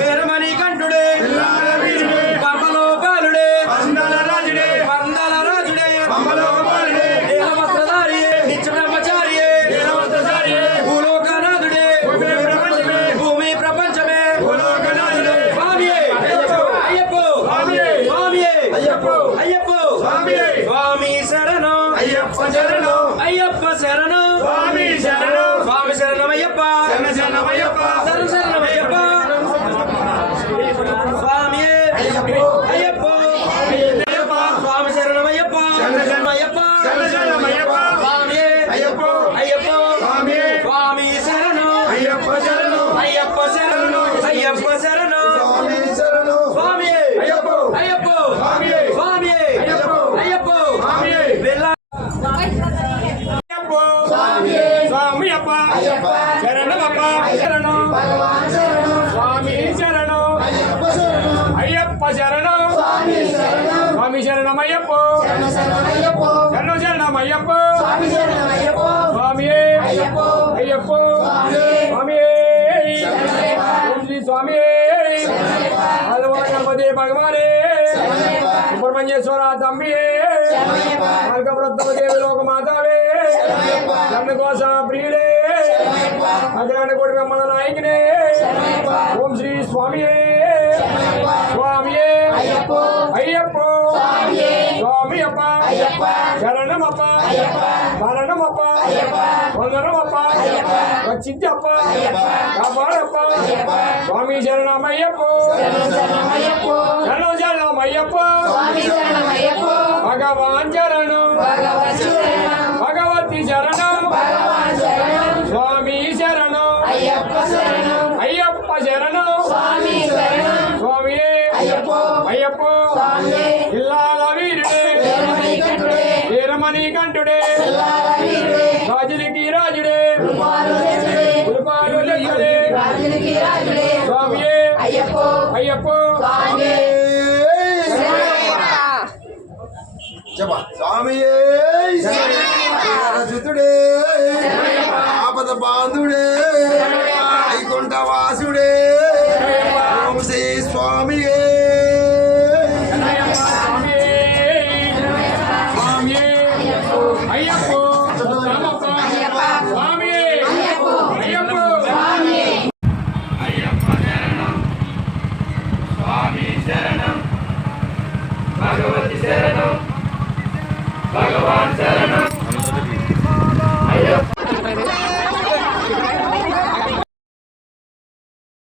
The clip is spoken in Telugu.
వీరమణి కంఠుడే పంపలో బాలుడే వందల రాజుడే నీలవస్త్రధారియే నిత్య బ్రహ్మచారియే భూలోకనాథుడే భూమి ప్రపంచమే స్వామియే అయ్యప్పో స్వామి శరణం అయ్యప్ప శరణం స్వామి శరణమయ్యప్ప శరణమయ్యప్ప స్వామియే అయ్యప్పో స్వామి శరణమయ్యప్ప స్వామియే అయ్యప్పో స్వామి శరణం అయ్యప్ప శరణం స్వామియే అయ్యప్పో స్వామియే అయ్యప్పో స్వామియప్ప శరణమప్ప శరణం స్వామి శరణం అయ్యప్ప శరణం స్వామి శరణమయ్యప్ప శరణమయ్యప్ప స్వామియే అయ్యప్ప స్వామియే శ్రీ స్వామియే గణపతి భగవానే సుబ్రహ్మణ్యేశ్వర తంబియే మార్గవృత్తదేవి లోకమాతావే ధర్మకోశ ప్రియుడే అగ్రాండ కోటి బ్రహ్మణ నాయకునే ఓం శ్రీ స్వామియే అయ్యప్ప స్వామియప్ప శరణమప్ప మరణమప్ప వందనమప్ప రక్షించప్ప కాపాడప్ప స్వామి శరణమయ్యప్ప శరణమయ్యప్ప భగవాన్ శరణం భగవతి శరణం స్వామి శరణం అయ్యప్ప శరణం స్వామియే అయ్యప్ప ఇల్లాల వీరుడే వీరమణి కంఠుడే రాజులకి రాజుడే కులపాలు లెక్కడే స్వామియే అయ్యప్ప స్వామియే రచితుడే ఆపద బాంధుడే వైకుంఠ వాసుడే ఓం శ్రీ స్వామియే భగవతి శరణం భగవాన్